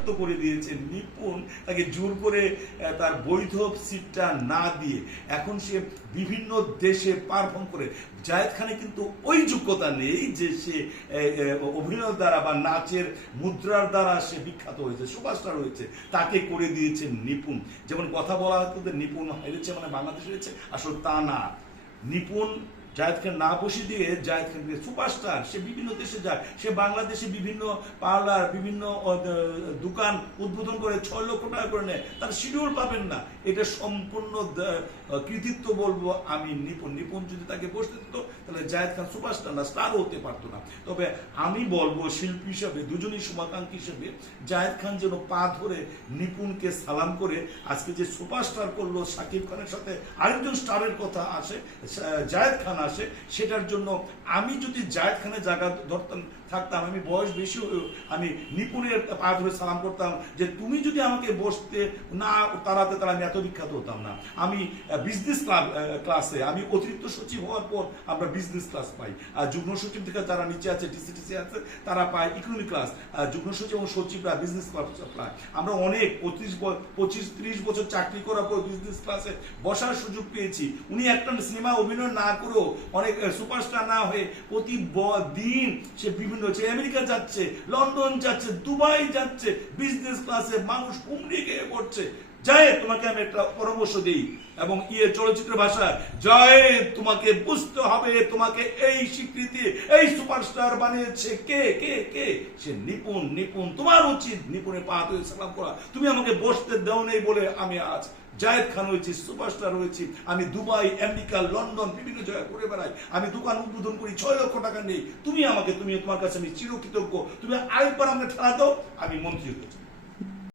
বিখ্যাত করে দিয়েছে নিপুণ, তাকে জোর করে তার বৈধ সিটটা না দিয়ে এখন সে বিভিন্ন দেশে পারফর্ম করে। জায়েদ খানে কিন্তু ওই যোগ্যতা নেই যে সে অভিনয়ের দ্বারা বা নাচের মুদ্রার দ্বারা সে বিখ্যাত হয়েছে সুপারস্টার হয়েছে। তাকে করে দিয়েছে নিপুণ। যেমন কথা বলা হতো নিপুণ হেরেছে মানে বাংলাদেশ হয়েছে, আসলে তা না। নিপুণ জায়েদ খান না বসে দিয়ে জায়দ খান সুপারস্টার, সে বিভিন্ন দেশে যায়, সে বাংলাদেশে বিভিন্ন পার্লার, বিভিন্ন দোকান উদ্বোধন করে, ছয় লক্ষ টাকা করে নেয়। তার শিডিউল পাবেন না। এটা সম্পূর্ণ কৃতিত্ব বলব আমি নিপুণ। নিপুণ যদি তাকে বসতে দিত তাহলে জায়েদ খান সুপারস্টার না স্টারও হতে পারতো না। তবে আমি বলব, শিল্পী হিসাবে, দুজনই শুভাকাঙ্ক্ষী হিসেবে, জায়েদ খান যেন পা ধরে নিপুণকে সালাম করে আজকে যে সুপারস্টার করল সাকিব খানের সাথে আরেকজন স্টারের কথা আসে, জায়েদ খান আসে, সেটার জন্য আমি যদি জায়েদ খানের জায়গা ধরতাম, থাকতাম, আমি বয়স বেশি হয়েও আমি নিপুণের পা ধরে সালাম করতাম যে তুমি যদি আমাকে বসতে না তাড়াতে তারা আমি এত বিখ্যাত হতাম না। আমি বিজনেস ক্লাব ক্লাসে আমি অতিরিক্ত সচিব হওয়ার পর আমরা বিজনেস ক্লাস পাই। আর যুগ্ম সচিব থেকে যারা নিচে আছে ডিসিটিসি আছে, তারা পায় ইকোনমি ক্লাস আর যুগ্ম সচিব এবং সচিবরা বিজনেস ক্লাস পায় আমরা অনেক পঁচিশ পঁচিশ, ত্রিশ বছর চাকরি করার পর বিজনেস ক্লাসে বসার সুযোগ পেয়েছি। উনি একটা সিনেমা অভিনয় না করেও অনেক সুপারস্টার না হয়ে প্রতি দিন সে বিভিন্ন, সে আমেরিকা যাচ্ছে, লন্ডন যাচ্ছে, দুবাই যাচ্ছে বিজনেস ক্লাসে মানুষ কুমড়ি খেয়ে পড়ছে। যায় তোমাকে আমি একটা পরামর্শ দিই। এবং ইয়ে চলচ্চিত্র জয়, তোমাকে বুঝতে হবে তোমাকে এই স্বীকৃতি, এই সুপারস্টার বানিয়েছে কে কে কে? সে নিপুণ নিপুণ, তোমার উচিত পা সালাম করা। তুমি আমাকে বসতে দাও নেই বলে আমি আজ জায়েদ খান হয়েছি, সুপারস্টার হয়েছি। আমি দুবাই, আমেরিকা, লন্ডন, বিভিন্ন জায়গায় ঘুরে বেড়াই। আমি দোকান উদ্বোধন করি, ছয় লক্ষ টাকা নেই। তুমি আমাকে, তুমি তোমার কাছে আমি চিরকৃতজ্ঞ। তুমি আরেকবার আমাকে ঠেলা দাও, আমি মন্ত্রী হতে